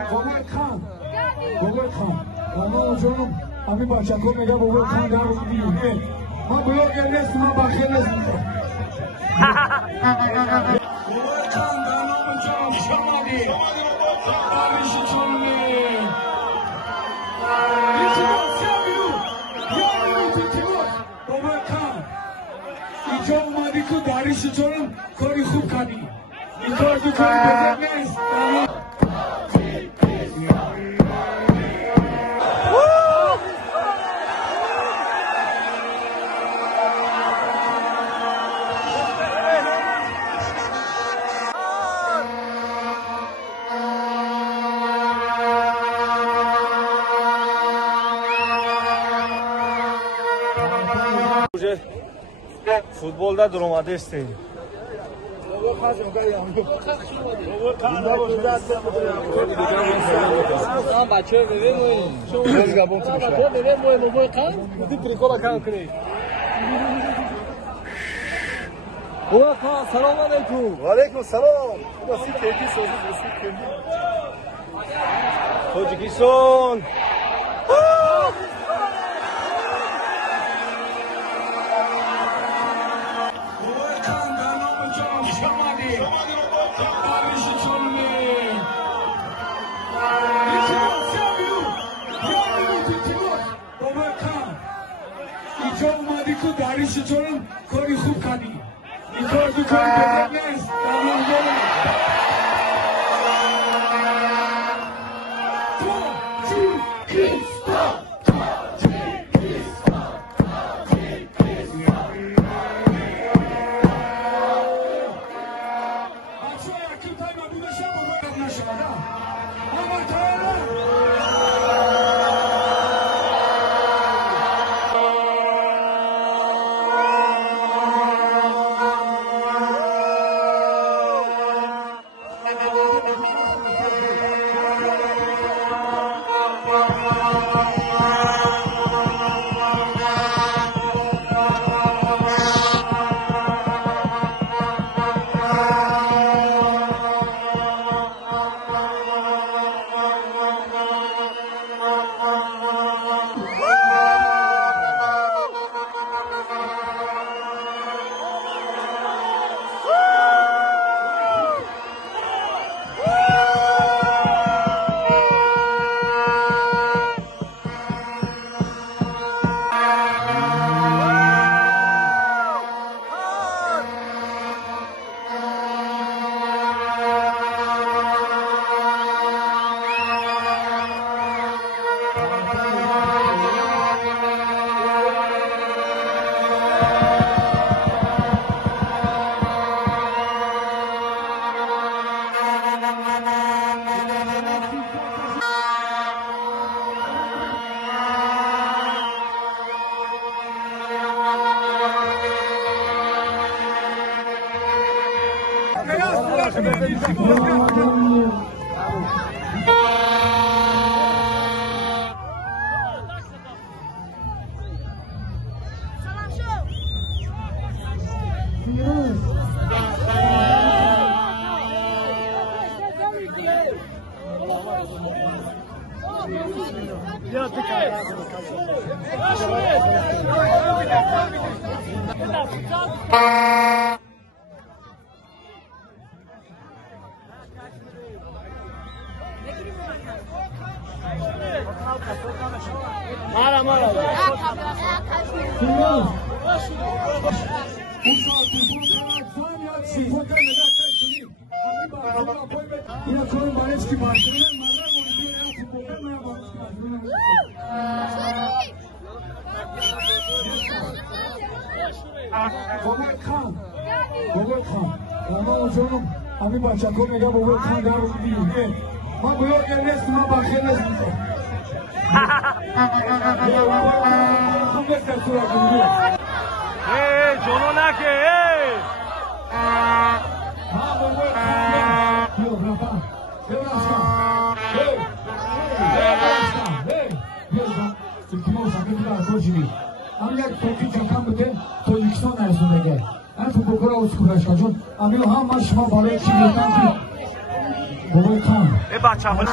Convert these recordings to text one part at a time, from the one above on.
بابای خان مامان جانم همین بچه ها میگه بابای خان در رو دیونه من بلاگر نیست من بخیر نیست بابای خان در نام جانم شمالی آمیشی چونی بابای خان اینجا اومدی که دریشی چونم کاری خوب کردی این کار تو کاری بزر نیست futbolda durmadı isteyin. Selam aleyküm. Aleyküm selam. Nasıl keyfi sözü nasıl keyfi? Tacikistan. اینجا اومدی که دریشی چونم کاری خوب کردی این کار تو کاری بزر نیست بابای خان مامان جانم همین بچه ها میگه بابای خان در رو دیونه من بلاگر نیست من بخیر نیست خوب نیست در صورت کنید جانو نکه بابای خان بیا برفن بیا برفن هم یک توفی چکم بده تا یکسان نرسونده من تو بکره از کورشکا جون امیل هم من شما بالای چی بودم که بابای خان بچه ها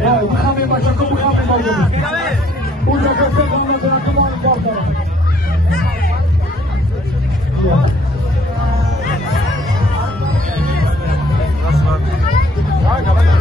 میخوام بچه که میخوام بگم اون جا کسی دانه دارم که ما این کار دارم Nasıl var?